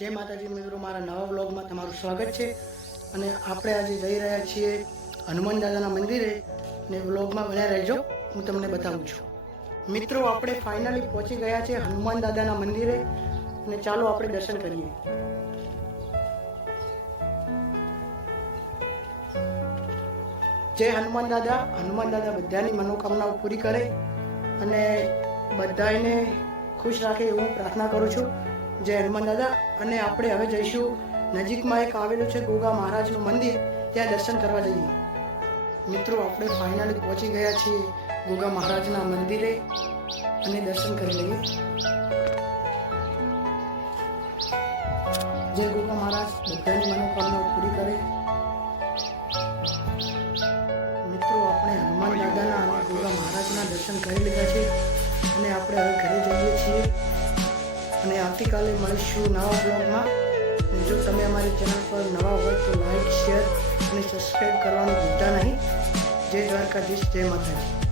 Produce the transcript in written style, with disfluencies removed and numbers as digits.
જય માતાજી મિત્રો, મારા નવા વ્લોગમાં તમારું સ્વાગત છે. અને આપણે આજે જઈ રહ્યા છીએ હનુમાન દાદાના મંદિરે ને વ્લોગમાં બન્યા રહેજો, હું તમને બતાવું છું. મિત્રો, આપણે ફાઇનલી પહોંચી ગયા છે હનુમાન દાદાના મંદિરે અને ચાલો આપણે દર્શન કરીએ. જય હનુમાન દાદા. હનુમાન દાદા બધાની મનોકામનાઓ પૂરી કરે અને બધાને ખુશ રાખે એવું પ્રાર્થના કરું છું. જય હનુમાન દાદા. અને આપણે હવે જઈશું, નજીકમાં એક આવેલું છે ગોગા મહારાજનું મંદિર, ત્યાં દર્શન કરવા જઈએ. મિત્રો, આપણે ફાઇનલી પહોંચી ગયા છીએ ગોગા મહારાજના મંદિરે અને દર્શન કરી લઈએ. જય ગોગા મહારાજ બધાની મનોકામનાઓ પૂરી કરે. મિત્રો, આપણે હનુમાન દાદાના અને ગોગા મહારાજના દર્શન કરી લીધા છે અને આપણે હવે ઘરે જઈએ છીએ અને આવતીકાલે મળીશું નવા બ્લોગમાં. જો તમે અમારી ચેનલ પર નવા હોય તો લાઈક, શેર અને સબસ્ક્રાઈબ કરવાનું ભૂલતા નહીં. જય દ્વારકાધીશ, જય માતાજી.